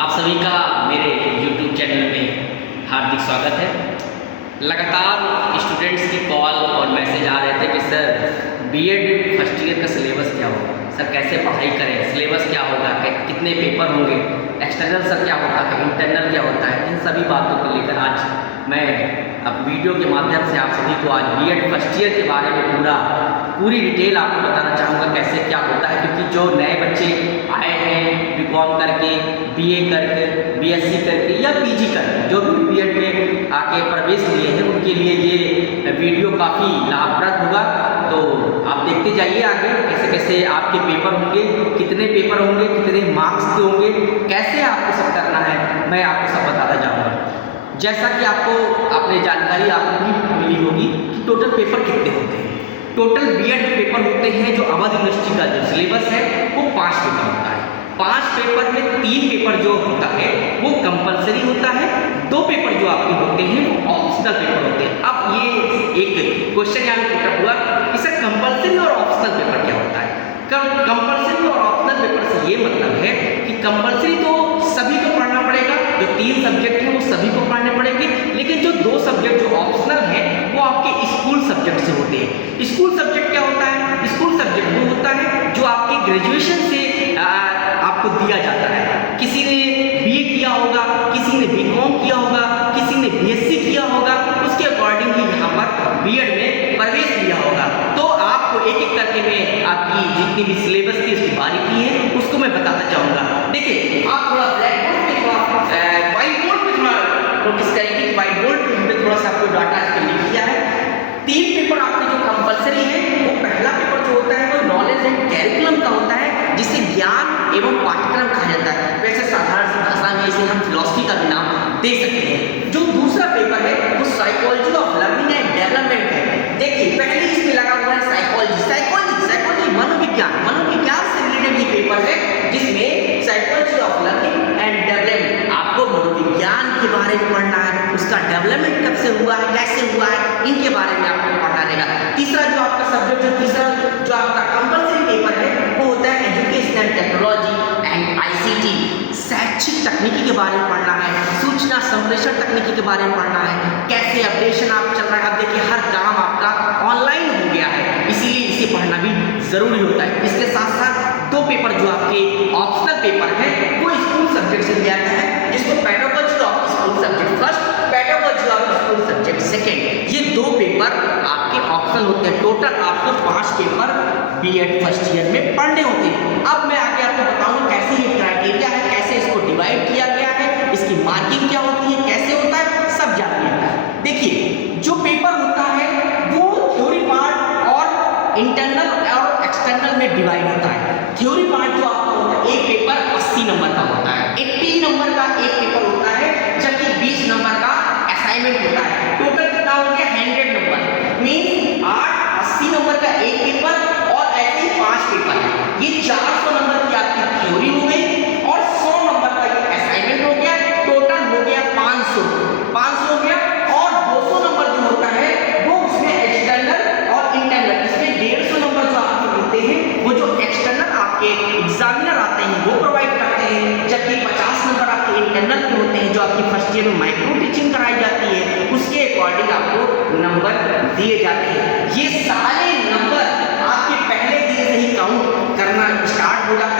आप सभी का मेरे YouTube चैनल में हार्दिक स्वागत है। लगातार स्टूडेंट्स की कॉल और मैसेज आ रहे थे कि सर बीएड फर्स्ट ईयर का सिलेबस क्या होगा, सर कैसे पढ़ाई करें, सिलेबस क्या होगा, कितने पेपर होंगे, एक्सटर्नल सर क्या होता है, इंटरनल क्या होता है। इन सभी बातों को लेकर आज मैं अब वीडियो के माध्यम से आप सभी को आज बीएड फर्स्ट ईयर के बारे में पूरी डिटेल आपको बताना चाहूँगा कैसे क्या होता है। क्योंकि जो नए बच्चे आए हैं बीकॉम करके, बीए करके, बीएससी करके या पीजी करके, जो भी बीएड में आके प्रवेश लिए हैं उनके लिए ये वीडियो काफ़ी लाभप्रद होगा। तो आप देखते जाइए आगे कैसे कैसे आपके पेपर होंगे, कितने पेपर होंगे, कितने मार्क्स के होंगे, कैसे आपको सब करना है, मैं आपको सब बताता जाऊँगा। जैसा कि आपको अपने जानकारी आपको भी मिली होगी कि टोटल पेपर कितने होते हैं। टोटल बीएड पेपर होते हैं जो अवध यूनिवर्सिटी का जो सिलेबस है वो 5 पेपर होता है। 5 पेपर में 3 पेपर जो होता है वो कंपलसरी होता है, 2 पेपर जो आपके होते हैं वो ऑप्शनल पेपर होते हैं। अब ये एक क्वेश्चन यहाँ पुट हुआ कि सर कंपलसरी और ऑप्शनल पेपर क्या होता है। कंपलसरी और ऑप्शनल पेपर से ये मतलब है कि कंपलसरी तो सभी को पढ़ना पड़ेगा, जो 3 सब्जेक्ट हैं वो सभी को पढ़ने पड़ेंगे, लेकिन जो 2 सब्जेक्ट जो ऑप्शनल है वो आपके स्कूल सब्जेक्ट से होते हैं। स्कूल सब्जेक्ट क्या होता है? स्कूल सब्जेक्ट वो होता है जो आपके ग्रेजुएशन से आपको दिया जाता है। किसी ने बीए किया होगा, किसी ने बीकॉम किया होगा, किसी ने बीएससी किया होगा, उसके अकॉर्डिंग ही यहाँ पर बीएड में प्रवेश लिया होगा। तो आपको एक एक करके मैं आपकी जितनी भी सिलेबस की उसकी बारीकी है उसको मैं बताता जाऊँगा। देखिए आप थोड़ा ब्लैक बोर्ड पे व्हाइट बोर्ड पे थोड़ा नोटिस करेंगे कि व्हाइट बोर्ड पे थोड़ा सा आपको डाटा इसके लिख दिया है। 3 पेपर आपके जो कंपलसरी है वो पहला पेपर जो होता है वो नॉलेज एंड कैरिकुलम का होता है, जिसे ज्ञान एवं पाठ्यक्रम कहा जाता है। वैसे साधारण भाषा में इसे हम फिलॉसफी का भी नाम दे सकते हैं। जो दूसरा पेपर है वो psychology of learning and development है। देखिए पहले इसमें लगा हुआ है साइकोलॉजी मनोविज्ञान से रिलेटेड ये पेपर है, जिसमें psychology of learning and development आपको मनोविज्ञान के बारे में पढ़ना है, उसका डेवलपमेंट कब से हुआ है, कैसे हुआ है, इनके बारे में आपको पढ़ना रहेगा। तीसरा जो आपका सब्जेक्ट जो आपका कंपलसरी पेपर है वो होता है एजुकेशनल टेक्नोलॉजी एंड आईसीटी। शैक्षिक तकनीकी के बारे में पढ़ना है, सूचना संप्रेषण तकनीकी के बारे में पढ़ना है, कैसे अपडेशन आप चल रहा है। अब देखिए हर काम आपका ऑनलाइन हो गया है, इसीलिए इसे पढ़ना भी जरूरी होता है। इसके साथ साथ 2 पेपर जो आपके ऑप्शनल पेपर है वो स्कूल सब्जेक्ट से दिया गया है, जिसको pedagogy of school subject first, pedagogy of school subject second, ये 2 पेपर आपके ऑप्शनल होते हैं। टोटल आपको 5 पेपर बीएड फर्स्ट ईयर में पढ़ने होते हैं। अब मैं आगे आपको बताऊंगा कैसे ये क्राइटेरिया है, कैसे इसको डिवाइड किया गया है, इसकी मार्किंग क्या होती है, कैसे होता है, सब जानिए। देखिए जो पेपर होता है वो थ्योरी पार्ट और इंटरनल और एक्सटर्नल में डिवाइड होता है। थ्योरी पार्ट जो आपका होता है एक पेपर 80 नंबर का होता है, 80 नंबर का एक पेपर होता है, जबकि 20 नंबर का असाइनमेंट होता है। टोटल कितना हो गया 100 नंबर, मीन 80 नंबर का एक पेपर और ऐसे 5 पेपर है। ये 400 नंबर की आपकी थ्योरी हो गई और 100 नंबर का ये असाइनमेंट हो गया। टोटल हो गया 500 हो गया। और 200 नंबर जो होता है वो उसमें एक्सटर्नल और इंटरनल, इसमें 150 नंबर जो आपको मिलते हैं वो जो एक्सटर्नल आपके एग्जामिनर आते हैं वो प्रोवाइड करते हैं, जबकि 50 नंबर आपके इंटरनल के होते हैं जो आपकी फर्स्ट ईयर में माइक्रो टीचिंग कराई जाती है, उसके अकॉर्डिंग आपको नंबर दिए जाते हैं। ये सारे नंबर आपके पहले दिन से ही काउंट करना स्टार्ट हो जाता है।